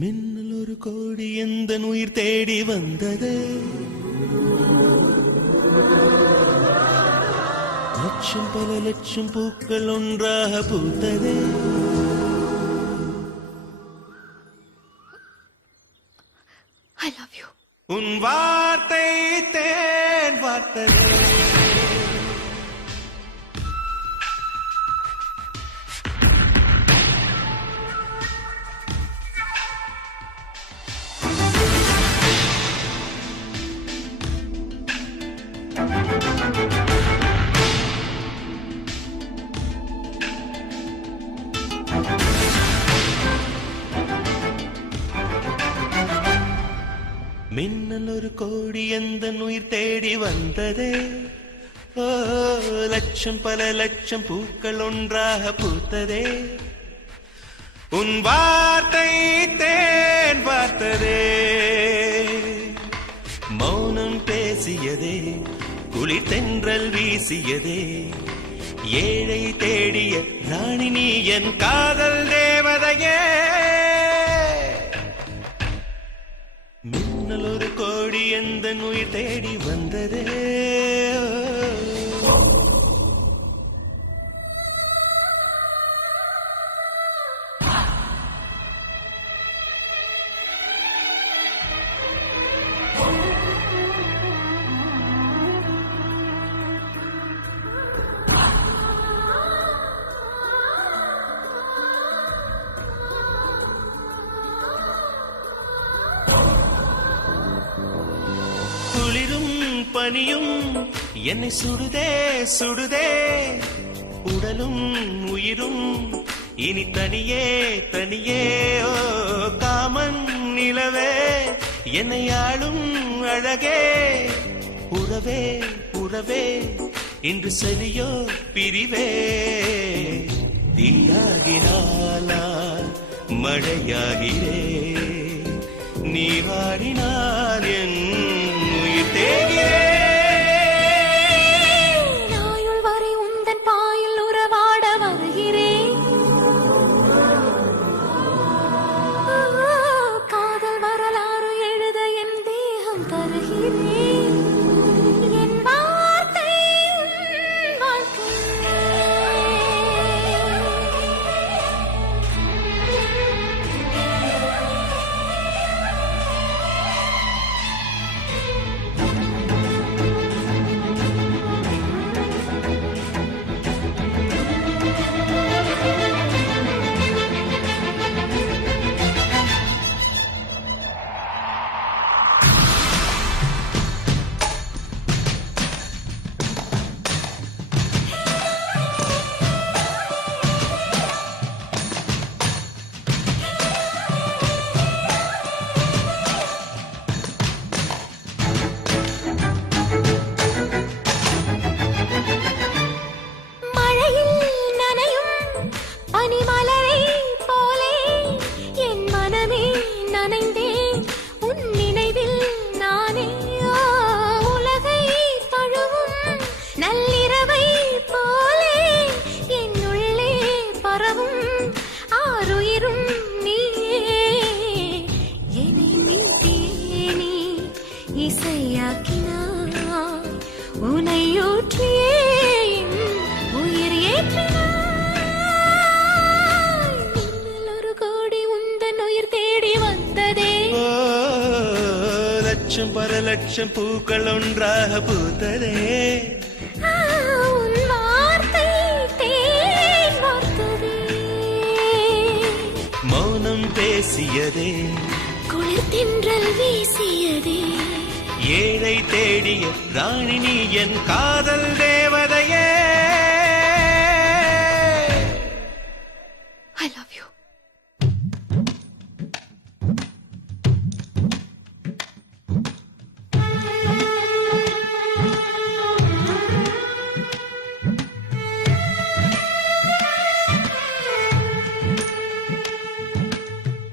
மின்னல் ஒரு கோடி எந்த உயிர் தேடி வந்தது. லட்சம் பல லட்சம் பூக்கள் ஒன்றாக பூத்தது. I love you. உன் வார்த்தை தேன் வார்த்தது. மின்னல் ஒரு கோடி எந்த உயிர் தேடி வந்ததே. ஓ லட்சம் பல லட்சம் பூக்கள் ஒன்றாக பூத்ததே. உன் வார்த்தை தேன் பார்த்ததே. மௌனம் பேசியதே, குளிர் தென்றல் வீசியதே. ஏழை தேடிய ராணி நீ என் காதல் தேவதையே. மின்னல் ஒரு கோடி எந்த உயிர் தேடி வந்ததே. குளிரும் பனியும் என்னை சுடுதே சுடுதே. உடலும் உயிரும் இனி தனியே தனியே. ஓ காமன் நிலவே என்னை ஆளும் அழகே. உறவே உறவே இன்று சரியோ பிரிவே. தீயாகினாலா மழையாகிறே. நீ வாடினால் என் உயிர் தேகிறேன். நாயுள் வரை உந்தன் பாயில் உறவாட வருகிறேன். காதல் வரலாறு எழுத என் தேகம் தருகிறேன். என் வார்த்தை உன் வாழ்க்கை. லட்சம் பல லட்சம் பூக்கள் ஒன்றாக பூத்ததே. உன் வார்த்தை தேன் வார்த்ததே. மௌனம் பேசியதே, குளிர் தென்றல் வீசியதே. ஏழை தேடிய ராணி நீ என் காதல்